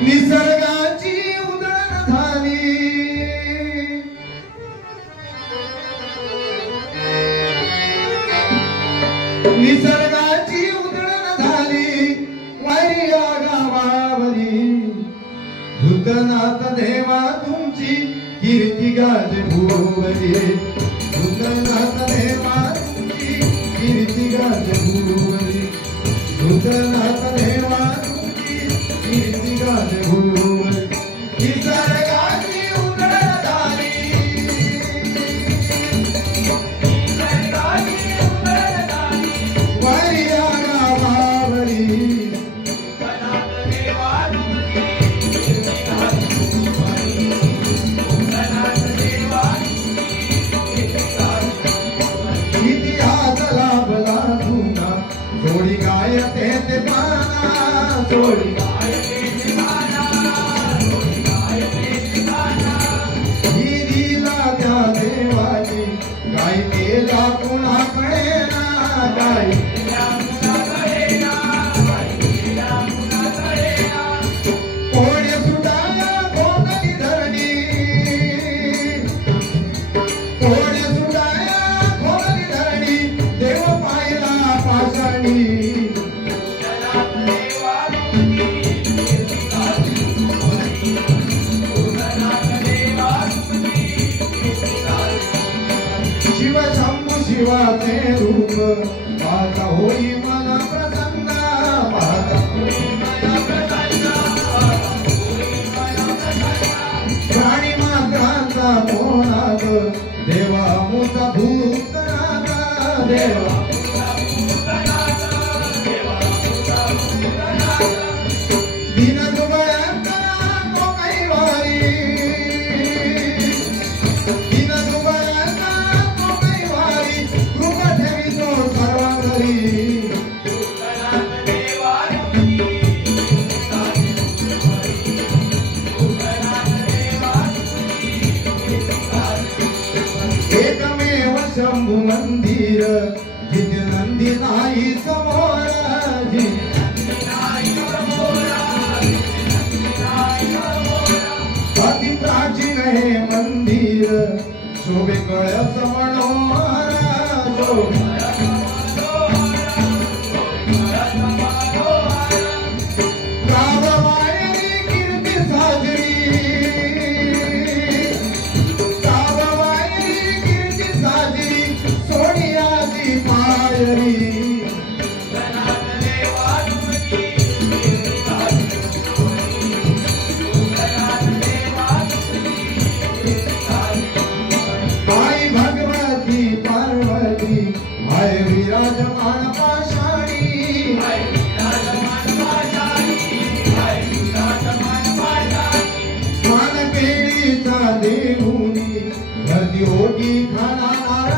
निसर्गाची उधळण झाली. निसर्गाची वारिया गावावरी. धुतनाथ देवा तुमची कीर्ती गाज भूवरी. धुतनाथ देवा तुमची कीर्ती गाज भूवरी. धुतनाथ देवा story. रूप होई मला प्रसन्न पाहता प्राणी मात्रांचा कोणाग देवा मुता भूतनाथ देवा दिन वीर जिथे नंदी नाही समोर अति प्राचीन हे मंदिर शोभे कळस मनोहर शोभे देऊनी भरती ओटी खाना